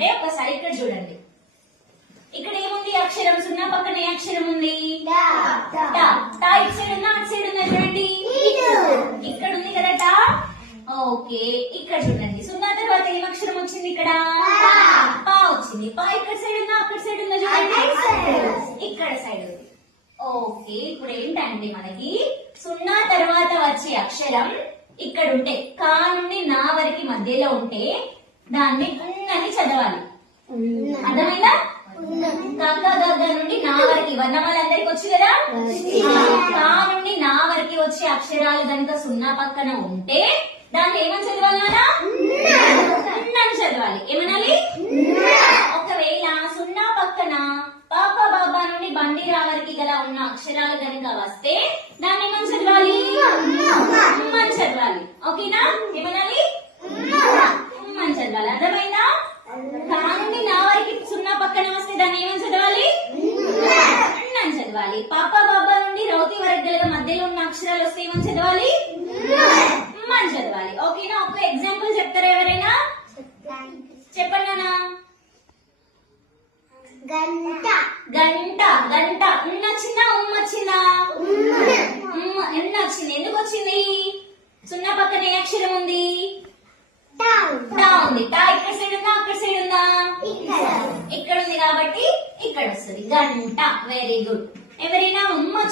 అంటే ఒకసారి ఇక్కడ చూడండి. ఇక్కడ ఏముంది అక్షరం? సున్నా పక్కన ఏ అక్షరం ఉంది? టా. టా ఇటు సైడ్ ఉందా అటు సైడ్ ఉందా చూడండి. ఇక్కడ ఉంది కదా టా. ఓకే, ఇక్కడ చూడండి. సున్నా తర్వాత ఏం అక్షరం వచ్చింది? ఇక్కడ పా వచ్చింది. పా ఇక్కడ సైడ్ ఉందా అక్కడ సైడ్ ఉందా చూడండి. ఇక్కడ సైడ్ ఉంది. ఓకే, ఇప్పుడు ఏంటంటే మనకి సున్నా తర్వాత వచ్చే అక్షరం ఇక్కడ ఉంటే, కా నుండి నా వరకు మధ్యలో ఉంటే దాన్ని అని చదవాలి. అర్థమైందా? కక్క గగ్గ నుండి నా వరకు వర్ణమాలందరికి వచ్చి కదా. కా నుండి నా వరకు వచ్చే అక్షరాలు కనుక సున్నా పక్కన ఉంటే దాన్ని ఏమని చదవాలి? అని చదవాలి. ఏమనాలి? ఒకవేళ సున్నా పక్కన పాప బాబా నుండి బండి రావరికి గల ఉన్న అక్షరాలు కనుక వస్తే దాన్ని ఏమని చదవాలి? అని చదవాలి. ఓకేనా? ఏమనాలి? అని చదవాలి. అర్థమైందా? కా నుండి నా వరకు సున్నా పక్కన వస్తే దాన్ని ఏమని చదవాలి? అని చదవాలి. పాప బాబా నుండి రౌతి వరకు గల మధ్యలో ఉన్న అక్షరాలు వస్తే ఏమని చదవాలి? అని చదవాలి. ఓకేనా? ఒక ఎగ్జాంపుల్ చెప్తారా ఎవరైనా? చెప్పండి నాన్న. గంట. గంట. గంట ఉన్ వచ్చిందా ఉమ్ వచ్చిందా? ఎన్ని వచ్చింది? ఎందుకు వచ్చింది? సున్నా పక్కన ఏ అక్షరం ఉంది? టా ఉంది. టా ఇక్కడ సైడ్ ఉందా అక్కడ సైడ్ ఉందా? ఇక్కడ ఉంది కాబట్టి ఇక్కడ వస్తుంది. గంట. Very good. ఎవరైనా ఉమ్ వచ్చి